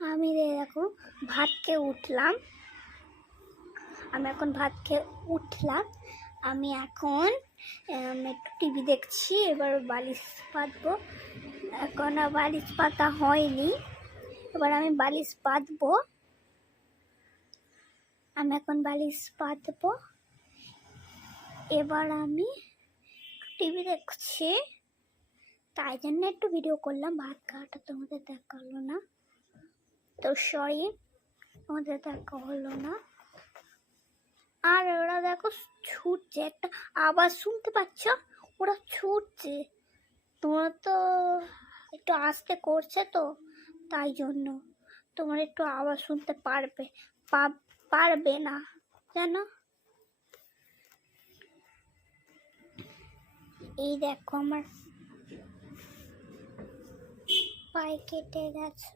আমি দেখো ভাত খেয়ে উঠলাম। আমি এখন একটু টিভি দেখছি। এবার বালিশ পাতবো। এখন আর বালিশ পাতা হয়নি, এবার আমি বালিশ পাতবো। এবার আমি টিভি দেখছি, তাই জন্য একটু ভিডিও করলাম। ভাত খাওয়াটা তোমাদের দেখা হলো না, তো সরি, তোমাদের দেখা হলো না। আর ওরা দেখো ছুটছে, একটা আওয়াজ শুনতে পাচ্ছ? ওরা ছুটছে। তোমরা তো একটু আস্তে করছে, তো তাই জন্য তোমরা একটু আওয়াজ শুনতে পারবে না জানো। এই দেখো আমার পায়ে কেটে গেছে,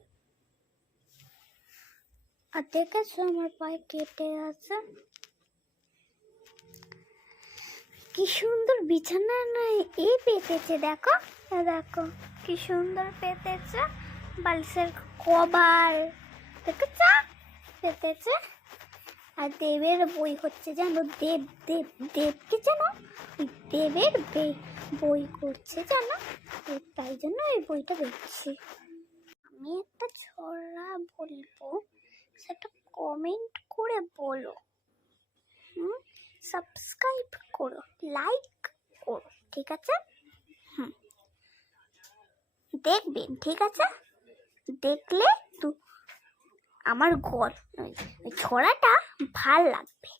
আর দেখেছো আমার পায়ে কেটে গেছে। কি সুন্দর বিছানা নয় এই পেতেছে, দেখো দেখো কি সুন্দর পেতেছে। বালিশের কভার দেখেছ পেতেছে। আর দেবের বই হচ্ছে জানো, দেবকে জানো, ওই দেবের বই করছে জানো, তাই জন্য এই বইটা দেখছি। আমি একটা ছড়া বলবো, সেটা কমেন্ট করে বলো। সাবস্ক্রাইব করো, লাইক করো, ঠিক আছে? দেখবেন, ঠিক আছে? দেখলে তো আমার ওই ছড়াটা ভাল লাগবে,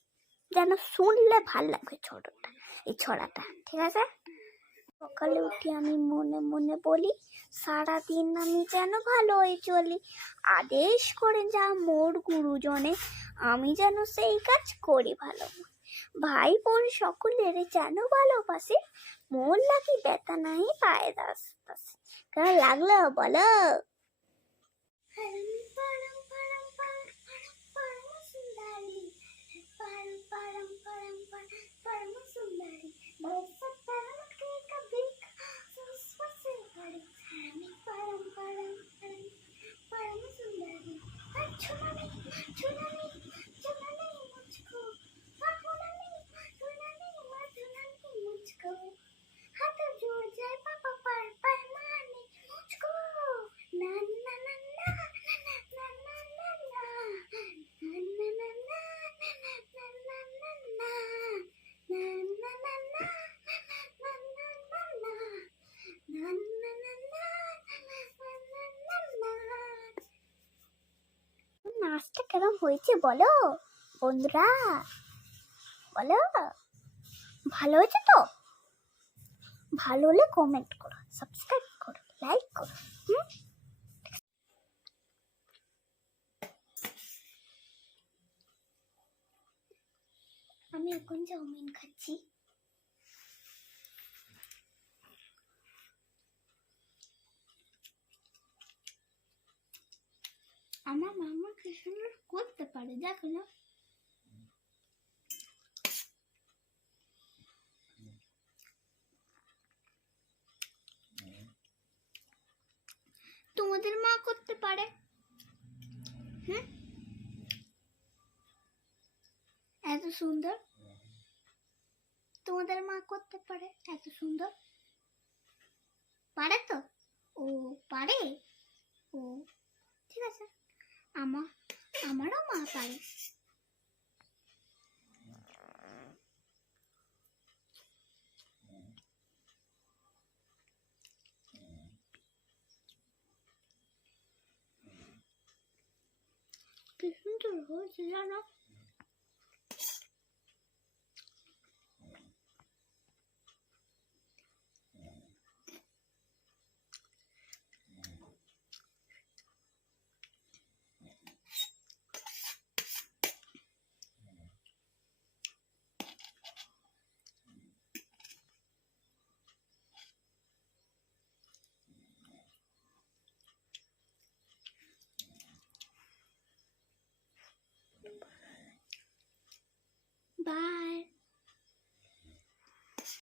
যেন শুনলে ভাল লাগবে এই ছড়াটা, ঠিক আছে? সকালে উঠে আমি মনে মনে বলি, সারাদিন আমি যেন ভালো হয়ে চলি। আদেশ করে যা মোর গুরুজনে, আমি যেন সেই কাজ করি ভালো। ভাই বোন সকলের যেন ভালোবাসি, মন লাগি ব্যথা নাই পায়ে দাস দাস। কেমন লাগলো বলো? নাচটা কেমন হয়েছে বলো বন্ধুরা, বলো। ভালো হয়েছে তো? ভালো হলে কমেন্ট করো, সাবস্ক্রাইব করো, লাইক করো। আমি এখন চাউমিন খাচ্ছি। আমার মামা কি সুন্দর করতে পারে, দেখো না। তোমাদের মা করতে পারে, এত সুন্দর। তোমাদের মা করতে পারে এত সুন্দর, পারে তো? ও পারে, ও ঠিক আছে। আমারও মা পারে। কি সুন্দর হয়েছে জানো। Bye.